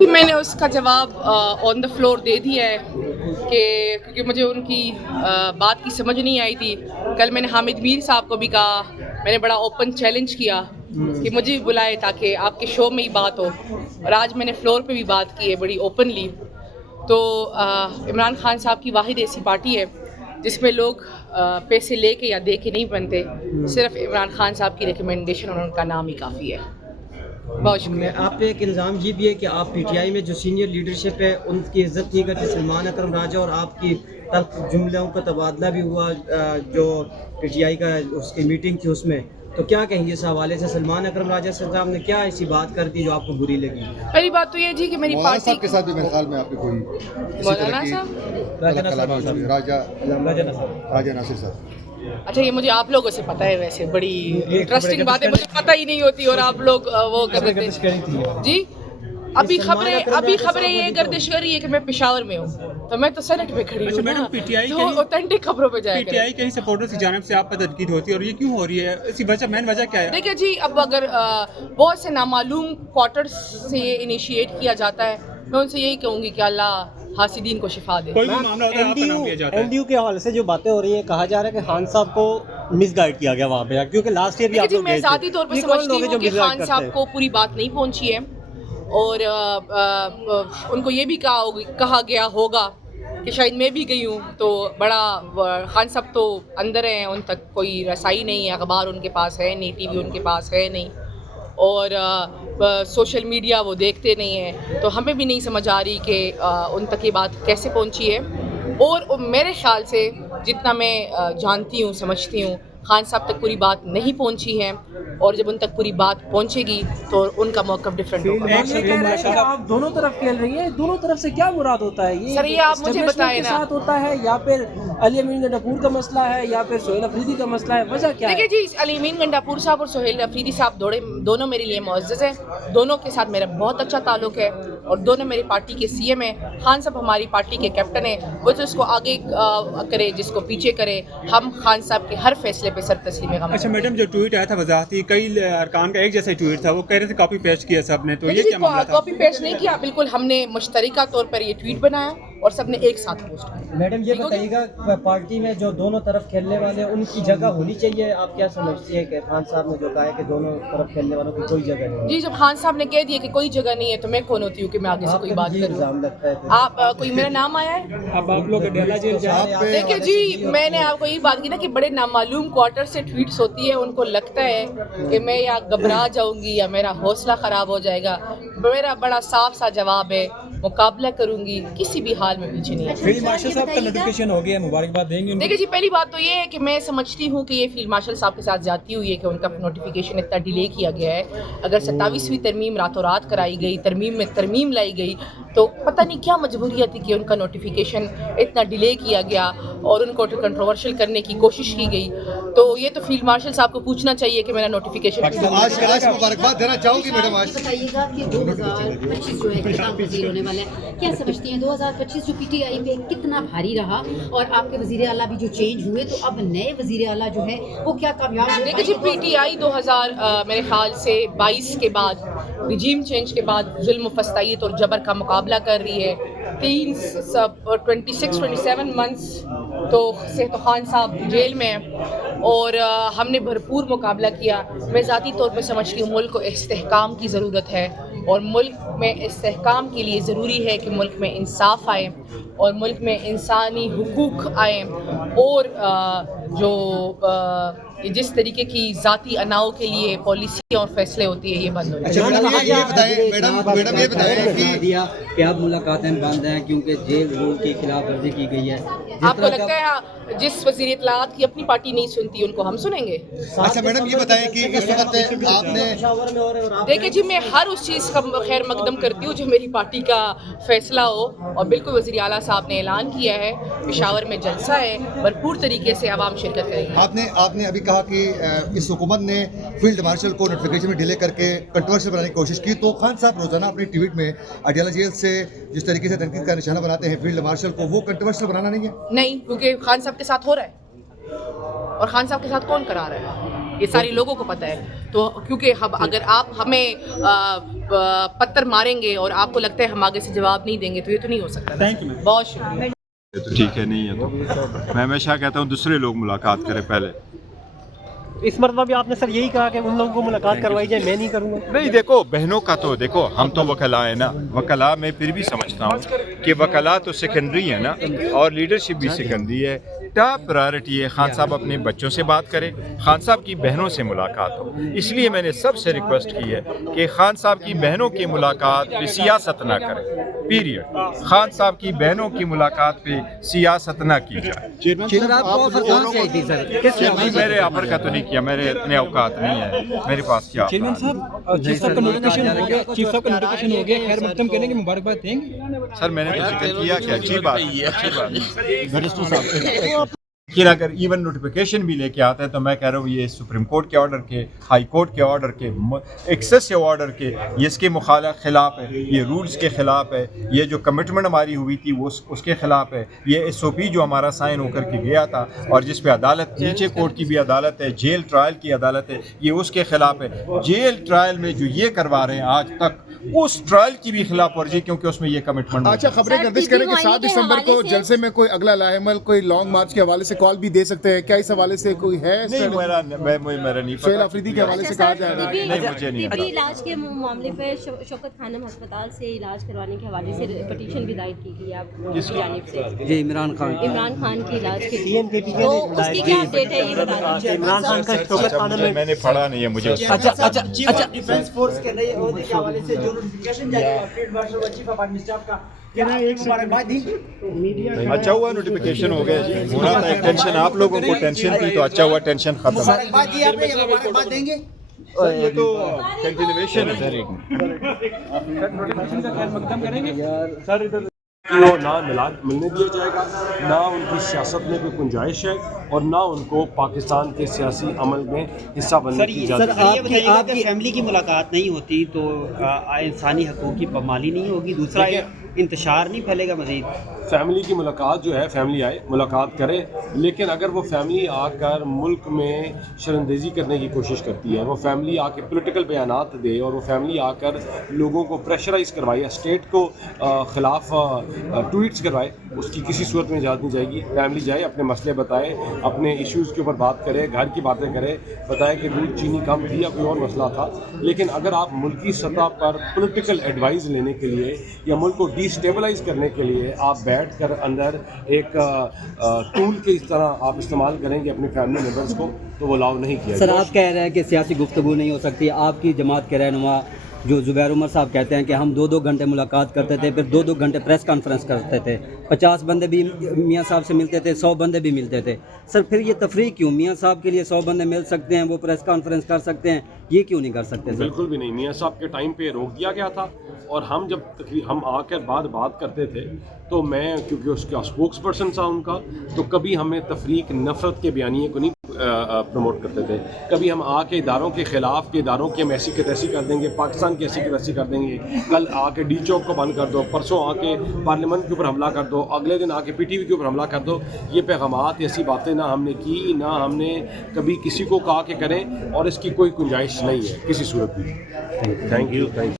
میں نے اس کا جواب آن دا فلور دے دیا ہے کہ کیونکہ مجھے ان کی بات کی سمجھ نہیں آئی تھی. کل میں نے حامد میر صاحب کو بھی کہا, میں نے بڑا اوپن چیلنج کیا کہ مجھے بھی بلائے تاکہ آپ کے شو میں ہی بات ہو, اور آج میں نے فلور پہ بھی بات کی ہے بڑی اوپنلی. تو عمران خان صاحب کی واحد ایسی پارٹی ہے جس میں لوگ پیسے لے کے یا دے کے نہیں بنتے, صرف عمران خان صاحب کی ریکمنڈیشن اور ان کا نام ہی کافی ہے. بہت شکریہ. آپ پہ ایک الزام یہ بھی ہے کہ آپ پی ٹی آئی میں جو سینئر لیڈرشپ ہے ان کی عزت نہیں کرتے, سلمان اکرم راجہ, اور آپ کی تلخ جملوں کا تبادلہ بھی ہوا جو پی ٹی آئی کا اس کی میٹنگ تھی اس میں. تو کیا کہیں گے اس حوالے سے, سلمان اکرم راجہ صاحب نے کیا ایسی بات کر دی جو آپ کو بری لگی؟ پہلی بات تو یہ جی کہ میری پارٹی صاحب کے ساتھ بھی میرے خیال میں آپ کی کوئی مولانا صاحب راجہ ناصر صاحب. اچھا, یہ مجھے آپ لوگوں سے پتہ ہے, ویسے بڑی انٹرسٹنگ باتیں مجھے پتہ ہی نہیں ہوتی اور آپ لوگ وہ کر رہے تھے جی. ابھی خبریں یہ گردش کر رہی ہے کہ میں پشاور میں ہوں, تو میں تو سینٹ میں کھڑی ہوں نا, تو اوتھینٹک خبروں پہ جائے. پی ٹی آئی کہیں سپورٹرز کی جانب سے آپ پر تنقید ہوتی ہے, اور یہ کیوں ہو رہی ہے, اسی مین وجہ کیا ہے؟ دیکھیں جی, اب اگر بہت سے نامعلوم کوارٹرز سے یہ انیشیٹ کیا جاتا ہے, میں ان سے یہی کہوں گی کہ اللہ حاسدین کو شفا دے. کوئی بھی معاملہ ہوتا ہے آپ کا نام لیا جاتا ہے. این ڈی یو کے حوالے سے جو باتیں ہو رہی ہیں, کہا جا رہا ہے کہ خان صاحب کو مس گائیڈ کیا گیا وہاں پہ, کیونکہ لاسٹ ایئر بھی آپ لوگ میں ذاتی طور پہ سمجھتی ہوں کہ خان صاحب کو پوری بات نہیں پہنچی ہے, اور ان کو یہ بھی کہا گیا ہوگا کہ شاید میں بھی گئی ہوں, تو بڑا خان صاحب تو اندر ہیں, ان تک کوئی رسائی نہیں ہے, اخبار ان کے پاس ہے نہیں, ٹی وی ان کے پاس ہے نہیں, اور سوشل میڈیا وہ دیکھتے نہیں ہیں, تو ہمیں بھی نہیں سمجھ آ رہی کہ ان تک یہ بات کیسے پہنچی ہے. اور میرے خیال سے جتنا میں جانتی ہوں سمجھتی ہوں, خان صاحب تک پوری بات نہیں پہنچی ہے, اور جب ان تک پوری بات پہنچے گی تو ان کا موقف ڈفرینٹ ہوگا. آپ دونوں طرف کھیل رہی ہیں, دونوں طرف سے کیا مراد ہوتا ہے؟ یہ سر یہ آپ مجھے بتائیں نا, ساتھ ہوتا ہے یا پھر علی امین گنڈاپور کا مسئلہ ہے یا پھر سہیل افریدی کا مسئلہ ہے, وجہ کیا ہے؟ دیکھیں جی, علی امین گنڈاپور صاحب اور سہیل افریدی صاحب دونوں میرے لیے معزز ہیں, دونوں کے ساتھ میرا بہت اچھا تعلق ہے, اور دونوں میری پارٹی کے سی ایم ہیں. خان صاحب ہماری پارٹی کے کیپٹن ہیں, وہ تو اس کو آگے کرے جس کو پیچھے کرے, ہم خان صاحب کے ہر فیصلے پہ سر تسلیم غم. اچھا میڈم, جو ٹویٹ آیا تھا وضاحتی, کئی ارکان کا ایک جیسا ٹویٹ تھا, وہ کہہ رہے تھے کاپی پیسٹ کیا سب نے, تو یہ کیا معاملہ تھا؟ کاپی پیسٹ نہیں کیا, بالکل ہم نے مشترکہ طور پر یہ ٹویٹ بنایا اور سب نے ایک ساتھ پوسٹ کیا. میڈم یہ بتائیے گا, پارٹی میں جو دونوں طرف کھیلنے والے ہیں ان کی جگہ ہونی چاہیے, آپ کیا سمجھتی ہیں کہ خان صاحب نے جو کہا ہے کہ دونوں طرف کھیلنے والوں کی کوئی جگہ نہیں؟ جی, جب خان صاحب نے کہہ دیا کہ کوئی جگہ نہیں ہے, تو میں کون ہوتی ہوں کہ میں آگے سے کوئی بات کروں؟ آپ کوئی میرا نام آیا ہے؟ اب آپ لوگ ڈیلا جیل جائیں. دیکھیں جی, میں نے آپ کو یہ بات کی نا کہ بڑے نامعلوم کوارٹر سے ٹویٹس ہوتی ہے, ان کو لگتا ہے کہ میں یا گھبرا جاؤں گی یا میرا حوصلہ خراب ہو جائے گا. میرا بڑا صاف سا جواب ہے, مقابلہ کروں گی, کسی بھی حال میں پیچھے نہیں. فیلڈ مارشل صاحب کا نوٹیفیکیشن ہو گیا, مبارکباد دیں گے؟ دیکھیں جی, پہلی بات تو یہ ہے کہ میں سمجھتی ہوں کہ یہ فیلڈ مارشل صاحب کے ساتھ زیادتی ہوئی ہے کہ ان کا نوٹیفیکیشن اتنا ڈیلے کیا گیا ہے. اگر 27ویں ترمیم راتوں رات کرائی گئی, ترمیم میں ترمیم لائی گئی, تو پتہ نہیں کیا مجبوریت تھی کہ ان کا نوٹیفیکیشن اتنا ڈیلے کیا گیا اور ان کو کنٹروورشل کرنے کی کوشش کی گئی. تو یہ تو فیلڈ مارشل صاحب کو پوچھنا چاہیے کہ میرا نوٹیفیکیشن آج مبارکباد دینا چاہوں گی میڈم. آج بتائیے گا کہ 2025 جو ہے اختتام پذیر ہونے والا ہے, کیا سمجھتی ہیں 2025 جو پی ٹی آئی پہ کتنا بھاری رہا, اور آپ کے وزیر اعلیٰ بھی جو چینج ہوئے, تو اب نئے وزیر اعلیٰ جو ہے وہ کیا کامیاب ہو؟ دیکھیں جی, پی ٹی آئی 2000 میرے خیال سے 22 کے بعد, رجیم چینج کے بعد ظلم و فسطائیت اور جبر کا مقابلہ کر رہی ہے. 26-27 منتھس تو خان صاحب جیل میں ہیں, اور ہم نے بھرپور مقابلہ کیا. میں ذاتی طور پہ سمجھتی ہوں ملک کو استحکام کی ضرورت ہے, اور ملک میں استحکام کے لیے ضروری ہے کہ ملک میں انصاف آئے, اور ملک میں انسانی حقوق آئیں, اور جو جس طریقے کی ذاتی اناؤ کے لیے پالیسیاں اور فیصلے ہوتی ہیں یہ بند ہو جائے. میڈم یہ بتائیں کہ اب ملاقاتیں بند ہیں کیونکہ جیل رول کی خلاف ورزی کی گئی ہے. آپ کو لگتا ہے جس وزیر اطلاعات کی اپنی پارٹی نہیں سنتی ان کو ہم سنیں گے؟ اچھا میڈم یہ بتائیں کہ اس وقت آپ نے, دیکھیں جی, میں ہر اس چیز کا خیر مقدم کرتی ہوں جو میری پارٹی کا فیصلہ ہو, اور بالکل وزیر اعلیٰ صاحب نے اعلان کیا ہے پشاور میں جلسہ ہے, بھرپور طریقے سے عوام شرکت کریں گے. آپ نے ابھی کہا کہ اس حکومت نے فیلڈ مارشل کو نوٹیفیکیشن میں ڈیلے کر کے کنٹروورشل بنانے کی کوشش کی, تو خان صاحب روزانہ اپنے ٹویٹ میں اڈیالہ جیل سے جس طریقے سے تنقید کا نشانہ بناتے ہیں فیلڈ مارشل کو, وہ کنٹروورشل بنانا نہیں ہے؟ نہیں, کیونکہ خان صاحب کے ساتھ ہو رہا ہے, اور خان صاحب کے ساتھ کون کرا رہا ہے؟ یہ سارے لوگوں کو پتہ ہے. تو کیونکہ اگر آپ ہمیں پتھر ماریں گے اور آپ کو لگتا ہے ہم آگے سے جواب نہیں دیں گے تو یہ تو نہیں ہو سکتا. Thank you. بہت شکریہ. تو ٹھیک ہے نہیں ہے تو میں ہمیشہ کہتا ہوں دوسرے لوگ ملاقات کریں پہلے. اس مرتبہ بھی آپ نے سر یہی کہا کہ ان لوگوں کو ملاقات کروائی جائے, میں نہیں کروں گا. نہیں دیکھو بہنوں کا تو دیکھو ہم تو وکلاء ہیں نا, وکلاء میں پھر بھی سمجھتا ہوں کہ وکلاء تو سیکنڈری ہے نا اور لیڈرشپ بھی سیکنڈری ہے. ٹاپ پرائرٹی ہے خان صاحب اپنے بچوں سے بات کریں, خان صاحب کی بہنوں سے ملاقات ہو. اس لیے میں نے سب سے ریکویسٹ کی ہے کہ خان صاحب کی بہنوں کی ملاقات پہ سیاست نہ کریں, پیریڈ. خان صاحب کی بہنوں کی ملاقات پہ سیاست نہ کی جائے. میرے آفر کا تو نہیں کیا, میرے اتنے اوقات نہیں ہے میرے پاس. کیا چیئرمین صاحب چیف صاحب کا نوٹیفیکیشن ہو گیا, چیف صاحب کا نوٹیفیکیشن ہو گیا, خیر مقدم کرنے کی مبارکباد دیں گے سر. میں نے تو ذکر کیا کہ اچھی بات لیکن اگر ایون نوٹیفیکیشن بھی لے کے آتا ہے تو میں کہہ رہا ہوں یہ سپریم کورٹ کے آرڈر کے, ہائی کورٹ کے آرڈر کے, ایکسیسو آرڈر کے, یہ اس کے خلاف ہے, یہ رولز کے خلاف ہے, یہ جو کمٹمنٹ ہماری ہوئی تھی وہ اس کے خلاف ہے, یہ ایس او پی جو ہمارا سائن ہو کر کے گیا تھا اور جس پہ عدالت نیچے کورٹ کی بھی عدالت ہے, جیل ٹرائل کی عدالت ہے, یہ اس کے خلاف ہے. جیل ٹرائل میں جو یہ کروا رہے ہیں آج تک اس ٹرائل کی بھی خلاف ورزی کیونکہ اس میں یہ کمٹمنٹ. اچھا خبریں گردش کریں کہ 7 دسمبر کو جلسے میں کوئی اگلا لاحمل کوئی لانگ مارچ کے حوالے سے کال بھی دے سکتے ہیں, کیا اس حوالے سے کوئی ہے؟ نہیں میرا نہیں پتا. سہیل آفریدی کے حوالے سے کہا جا رہا ہے. نہیں مجھے نہیں پتا. علاج کے معاملے پہ شوکت خانم ہسپتال سے علاج کروانے کے حوالے سے پٹیشن بھی دائر کی گئی آپ کی جانب سے. جی عمران خان کی علاج کے تو اس کی کیا اپڈیٹ ہے یہ بتا دیجیے. عمران خان کا شوکت خانم میں نے پڑھا نہیں ہے مجھے. اچھا ڈیفنس فورس کے نئے عہدے کے حوالے سے جو نوٹیفیکیشن جاری ہوا فیلڈ مارشل و چیف آف آرمی اسٹاف کا, کیا ایک مبارکباد دی. اچھا ہوا نوٹیفیکیشن ہو گیا جی. ہونا تھا ایک ٹینشن, آپ لوگوں کو ٹینشن تھی تو اچھا ہوا ٹینشن ختم. مبارکباد دی آپ نے, یہ مبارکباد دیں گے. یہ تو کنٹینیویشن ہے سر. ایک نوٹیفیکیشن کا خیر مقدم کریں گے سر. ادھر کو نہ ملنے دیا جائے گا, نہ ان کی سیاست میں کوئی گنجائش ہے اور نہ ان کو پاکستان کے سیاسی عمل میں حصہ بننے کی اجازت. سر آپ کی فیملی کی ملاقات نہیں ہوتی تو انسانی حقوق کی پامالی نہیں ہوگی, دوسرا انتشار نہیں پھیلے گا مزید. فیملی کی ملاقات جو ہے, فیملی آئے ملاقات کرے, لیکن اگر وہ فیملی آ کر ملک میں شرندیزی کرنے کی کوشش کرتی ہے, وہ فیملی آ کے پولیٹیکل بیانات دے اور وہ فیملی آ کر لوگوں کو پریشرائز کروائے, اسٹیٹ کو خلاف ٹویٹس کروائے, اس کی کسی صورت میں اجازت نہیں جائے گی. فیملی جائے, اپنے مسئلے بتائے, اپنے ایشوز کے اوپر بات کرے, گھر کی باتیں کرے, بتائے کہ دودھ چینی کم تھی یا کوئی اور مسئلہ تھا. لیکن اگر آپ ملکی سطح پر پولیٹیکل ایڈوائز لینے کے لیے یا ملک کو ڈی اسٹیبلائز کرنے کے لیے آپ بیٹھ کر اندر ایک ٹول کے اس طرح آپ استعمال کریں گے اپنے فیملی ممبرس کو, تو وہ الاؤ نہیں کیا. سر آپ کہہ رہے ہیں کہ سیاسی گفتگو نہیں ہو سکتی. آپ کی جماعت کے رہنما جو زبیر عمر صاحب کہتے ہیں کہ ہم 2-2 گھنٹے ملاقات کرتے تھے, پھر 2-2 گھنٹے پریس کانفرنس کرتے تھے, 50 بندے بھی میاں صاحب سے ملتے تھے, 100 بندے بھی ملتے تھے. سر پھر یہ تفریق کیوں؟ میاں صاحب کے لیے 100 بندے مل سکتے ہیں, وہ پریس کانفرنس کر سکتے ہیں, یہ کیوں نہیں کر سکتے؟ بالکل بھی نہیں. میاں صاحب کے ٹائم پہ روک دیا گیا تھا اور ہم جب ہم آ کر بات کرتے تھے تو میں کیونکہ اس کا اسپوکس پرسن تھا ان کا, تو کبھی ہمیں تفریق نفرت کے بیانیے کو نہیں پروموٹ کرتے تھے. کبھی ہم آ کے اداروں کے خلاف کہ اداروں کی ہم ایسی کی تیسی کر دیں گے, پاکستان کی ایسی کی تیسی کر دیں گے, کل آ کے ڈی چوک کو بند کر دو, پرسوں آ کے پارلیمنٹ کے اوپر حملہ کر دو, اگلے دن آ کے پی ٹی وی کے اوپر حملہ کر دو. یہ پیغامات ایسی باتیں نہ ہم نے کی, نہ ہم نے کبھی کسی کو کہا کہ کریں, اور اس کی کوئی گنجائش نہیں ہے کسی صورت بھی. Thank you.